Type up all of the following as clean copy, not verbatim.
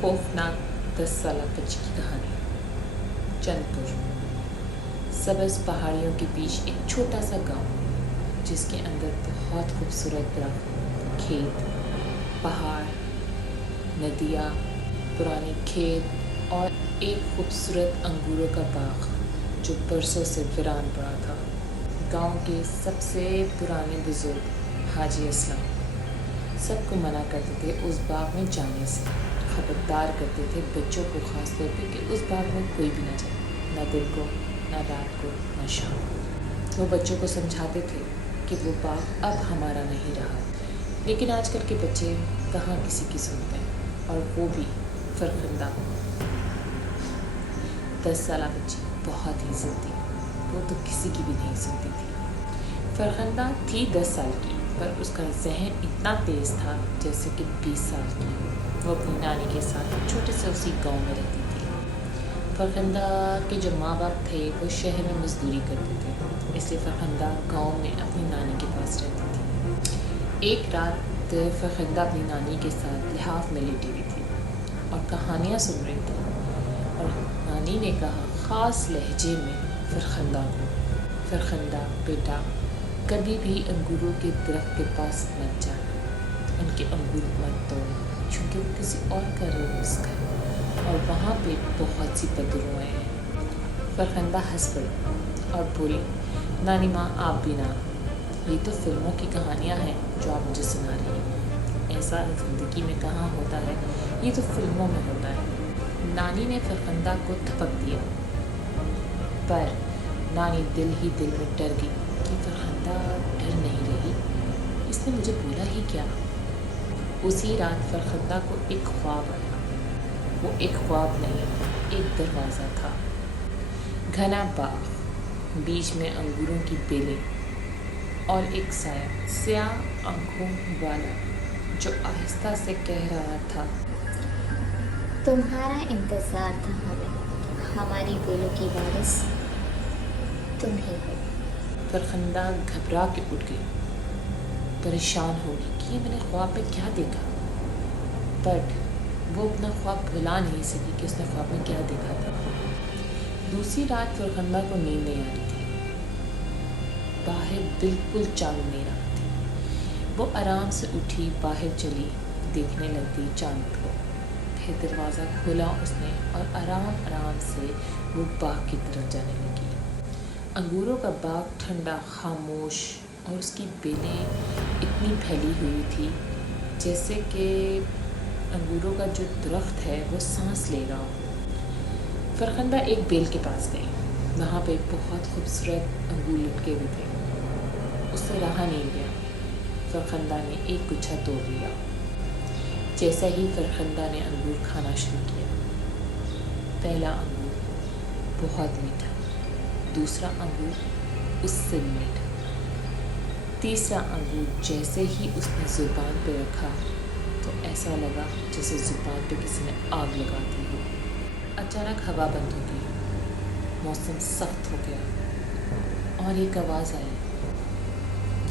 خوفناک 10 سالہ بچی کی کہانی۔ چندپور، سبز پہاڑیوں کے بیچ ایک چھوٹا سا گاؤں جس کے اندر بہت خوبصورت درخت، کھیت، پہاڑ، ندیاں، پرانے کھیت اور ایک خوبصورت انگوروں کا باغ جو برسوں سے ویران پڑا تھا۔ گاؤں کے سب سے پرانے بزرگ حاجی اسلم سب کو منع کرتے تھے اس باغ میں جانے سے، خبردار کرتے تھے بچوں کو خاص طور پہ کہ اس باغ میں کوئی بھی نہ جائے، نہ دن کو، نہ رات کو، نہ شام۔ وہ بچوں کو سمجھاتے تھے کہ وہ باغ اب ہمارا نہیں رہا، لیکن آج کل کے بچے کہاں کسی کی سنتے ہیں، اور وہ بھی فرخندہ 10 سالہ بچی بہت ہی ضدی، وہ تو کسی کی بھی نہیں سنتی تھی۔ فرخندہ تھی 10 سال کی، پر اس کا ذہن اتنا تیز تھا جیسے کہ 20 سال کی۔ وہ اپنی نانی کے ساتھ چھوٹے سے اسی گاؤں میں رہتی تھی۔ فرخندہ کے جو ماں باپ تھے وہ شہر میں مزدوری کرتے تھے، اس لیے فرخندہ گاؤں میں اپنی نانی کے پاس رہتی تھی۔ ایک رات فرخندہ اپنی نانی کے ساتھ لحاف میں لیٹی ہوئی تھی اور کہانیاں سن رہی تھی، اور نانی نے کہا خاص لہجے میں فرخندہ کو، فرخندہ بیٹا، کبھی بھی انگوروں کے درخت کے پاس مت جا، ان کے انگور مت توڑ، چونکہ وہ کسی اور کا رزق ہے اور وہاں پہ بہت سی بدروئیں ہیں۔ فرخندہ ہنس پڑی اور بولی، نانی ماں آپ بھی نہ، یہ تو فلموں کی کہانیاں ہیں جو آپ مجھے سنا رہی ہیں، ایسا زندگی میں کہاں ہوتا ہے، یہ تو فلموں میں ہوتا ہے۔ نانی نے فرخندہ کو تھپک دیا، پر نانی دل ہی دل میں ڈر گئی کہ فرخندہ ڈر نہیں رہی، اس نے مجھے بولا ہی کیا۔ اسی رات فرخندہ کو ایک خواب آیا۔ وہ ایک خواب نہیں، ایک دروازہ تھا۔ گھنا باغ، بیچ میں انگوروں کی بیلیں اور ایک سایہ، سیاہ آنکھوں والا جو آہستہ سے کہہ رہا تھا، تمہارا انتظار تھا ہماری بیلوں کی وارث تم ہی ہو۔ فرخندہ گھبرا کے اٹھ گئی، پریشان ہو گئی کہ یہ میں نے خواب میں کیا دیکھا، بٹ وہ اپنا خواب بھلا نہیں سکی کہ اس نے خواب میں کیا دیکھا تھا۔ دوسری رات فرخندہ کو نیند نہیں آ رہی تھی، باہر بالکل چاند نہیں رہا تھی۔ وہ آرام سے اٹھی، باہر چلی، دیکھنے لگی چاند کو، پھر دروازہ کھولا اس نے اور آرام سے وہ باغ کی طرف جانے لگی۔ انگوروں کا باغ ٹھنڈا، خاموش، اور اس کی بیلیں اتنی پھیلی ہوئی تھی جیسے کہ انگوروں کا جو درخت ہے وہ سانس لے رہا ہو۔ فرخندہ ایک بیل کے پاس گئی، وہاں پہ بہت خوبصورت انگور لٹکے ہوئے تھے، اس سے رہا نہیں گیا۔ فرخندہ نے ایک گچھا توڑ لیا۔ جیسا ہی فرخندہ نے انگور کھانا شروع کیا، پہلا انگور بہت میٹھا، دوسرا انگور اس سے بھی میٹھا، تیسرا انگور جیسے ہی اس نے زبان پہ رکھا تو ایسا لگا جیسے زبان پہ کسی نے آگ لگا دی ہو۔ اچانک ہوا بند ہو گئی، موسم سخت ہو گیا اور ایک آواز آئی،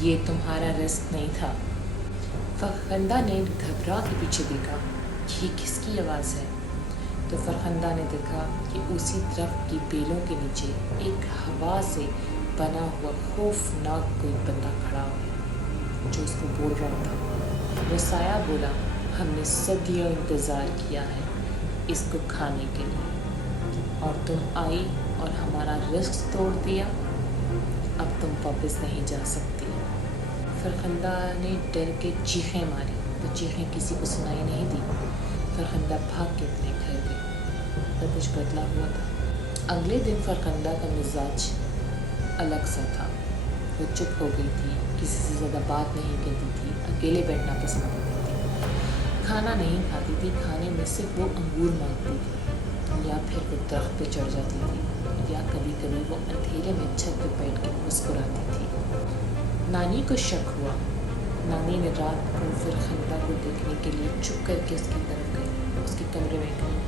یہ تمہارا رزق نہیں تھا۔ فرخندہ نے گھبرا کے پیچھے دیکھا، یہ کس کی آواز ہے؟ تو فرخندہ نے دیکھا کہ اسی درخت کی بیلوں کے نیچے ایک ہوا سے بنا ہوا خوفناک کوئی بندہ کھڑا ہوا جو اس کو بول رہا تھا۔ وہ سایہ بولا، ہم نے صدیوں انتظار کیا ہے اس کو کھانے کے لیے، اور تم آئی اور ہمارا رزق توڑ دیا، اب تم واپس نہیں جا سکتی۔ فرخندہ نے ڈر کے چیخیں ماری، تو چیخیں کسی کو سنائی نہیں دی۔ فرخندہ بھاگ کے اپنے گھر گئی، پر کچھ بدلا ہوا تھا۔ اگلے دن فرخندہ کا مزاج الگ سا تھا، وہ چپ ہو گئی تھی، کسی سے زیادہ بات نہیں کرتی تھی، اکیلے بیٹھنا پسند کرتی تھی، کھانا نہیں کھاتی تھی، کھانے میں صرف وہ انگور مانگتی تھی، یا پھر وہ درخت پہ چڑھ جاتی تھی، یا کبھی کبھی وہ اندھیرے میں چھت پہ بیٹھ کے مسکراتی تھی۔ نانی کو شک ہوا، نانی نے رات کو فرخندہ کو دیکھنے کے لیے چپ کر کے اس کی طرف گئی، اس کے کمرے میں گئی۔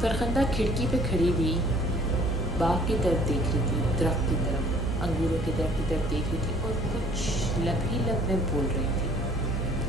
فرخندہ کھڑکی پہ کھڑی ہوئی باغ کی طرف دیکھ رہی تھی، درخت کی طرف، انگوروں کے درخت کی طرف دیکھ رہی تھی اور کچھ لب ہی لب میں بول رہی تھی